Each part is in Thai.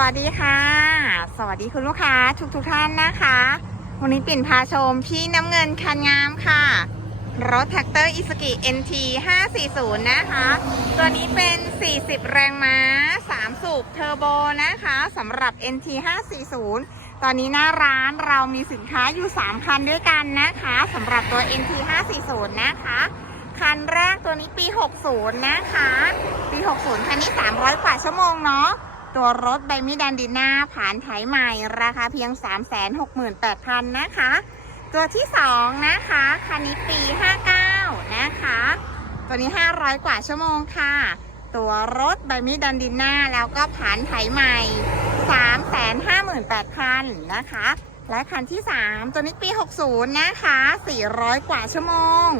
วัสดีค่ะ สวัสดีคุณลูกค้าทุกทุกท่านนะคะ วันนี้ปิ่นพาชมพี่น้ำเงินคันงามค่ะ รถแท็กเตอร์อิสกิ NT 540 นะคะ ตัวนี้เป็น 40 แรงม้า 3 สูบเทอร์โบนะคะสำหรับ NT 540 ตอนนี้หน้าร้านเรามีสินค้าอยู่ 3 คันด้วยกันนะคะสำหรับตัว NT 540 นะคะคันแรกตัวนี้ปี 60 นะคะ ปี 60 คันนี้ 300 กว่าชั่วโมงเนาะ ตัวรถไบมิดันดิน่าผ่านไถใหม่ ราคาเพียง 368,000 นะคะ ตัวที่ 2 นะคะคันนี้ปี 59 นะคะ ตัวนี้ 500 กว่าชั่วโมงค่ะ ตัวรถไบมิดันดิน่าแล้วก็ผ่านไถใหม่ 358,000 นะคะ และคันที่ 3 ตัวนี้ปี 60 นะคะ 400 กว่าชั่วโมง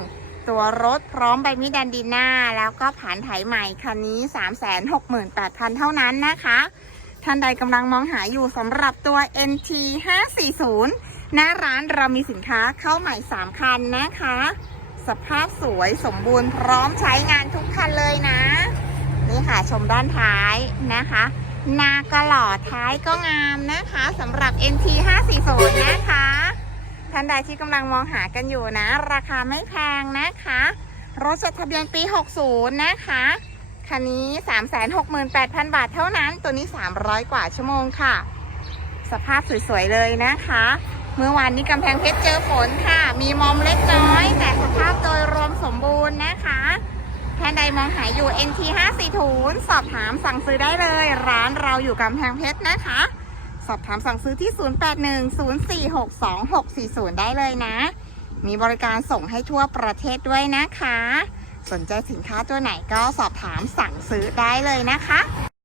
ตัวรถพร้อมใบมิดันดีน่าแล้วก็ผ่านไถใหม่คันนี้ 368,000 เท่านั้นนะคะ ท่านใดกำลังมองหาอยู่สำหรับตัว NT 540หน้าร้านเรามีสินค้าเข้าใหม่ 3 คันนะคะ สภาพสวยสมบูรณ์พร้อมใช้งานทุกคันเลยนะ นี่ค่ะชมด้านท้ายนะคะหน้าก็หล่อท้ายก็งามนะคะสำหรับ NT 540นะคะ ท่านใดที่กำลังมองหากันอยู่นะ ราคาไม่แพงนะคะ รถจดทะเบียนปี 60 นะคะคันนี้ 368,000 บาทเท่านั้น ตัวนี้ 300 กว่าชั่วโมงค่ะ สภาพสวยๆเลยนะคะ เมื่อวานนี้กำแพงเพชรเจอฝนค่ะ มีมอมเล็กน้อย แต่สภาพโดยรวมสมบูรณ์นะคะท่านใดมองหาอยู่ NT 540สอบถามสั่งซื้อได้เลย ร้านเราอยู่กำแพงเพชรนะคะ สอบถามสั่งซื้อที่ 0810462640 ได้เลยนะ มีบริการส่งให้ทั่วประเทศด้วยนะคะ สนใจสินค้าตัวไหนก็สอบถามสั่งซื้อได้เลยนะคะ